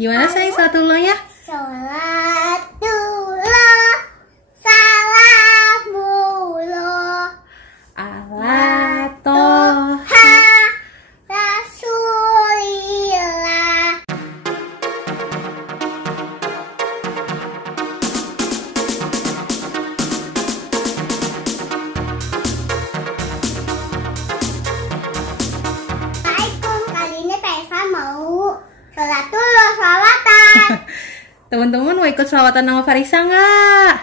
Gimana sayang salatullah ya? Salatullah, salamullah ala toha Rasulillah. Assalamualaikum, kali ini Faisal mau selawatan. Teman-teman mau ikut selawatan sama Farisa nggak?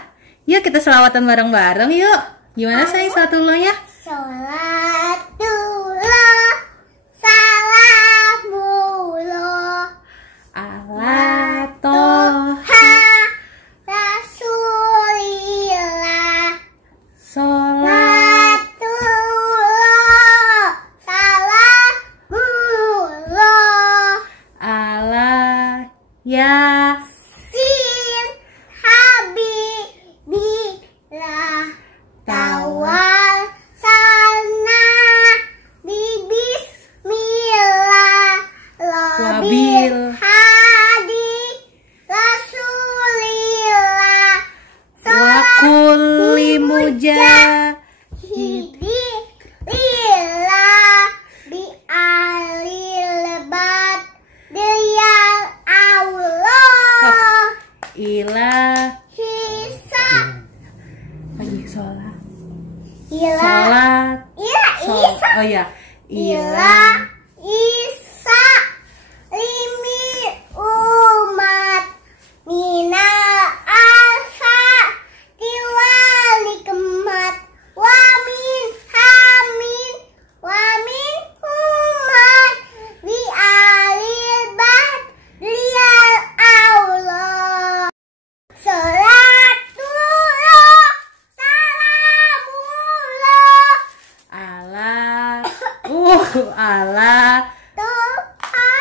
Yuk kita selawatan bareng-bareng yuk. Gimana sayang salatullah ya? Salatullah, salamullah Ala toha Rasulillah. sholat Salatullah, salamullah ala ya. Sin habibillah tawal sana di bismillah Wabil hadi rasulillah wa kulli mujahid hidi lillah bi alil bat diyal Allah ilah hisab lagi sholat ilah sholat ilah sholat isa oh ya ilah isa limi umat minal alfa diwali kemat wamin hamin wamin umat di alil bat lial Allah salatullah salamullah ala doa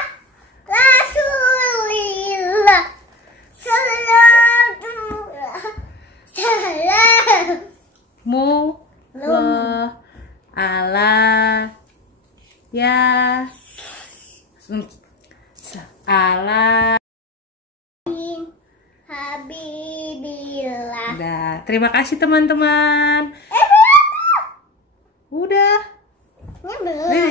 Rasulillah salatullah salam mu ala ya ala. Habibillah. Udah, terima kasih teman-teman. Udah. Belum.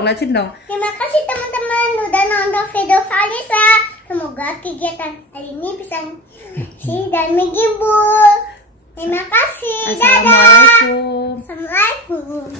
Lanjutin dong. Terima kasih teman-teman udah nonton video Farisa. Semoga kegiatan hari ini bisa dan menghibur. Terima kasih. Dadah. Assalamualaikum. Assalamualaikum.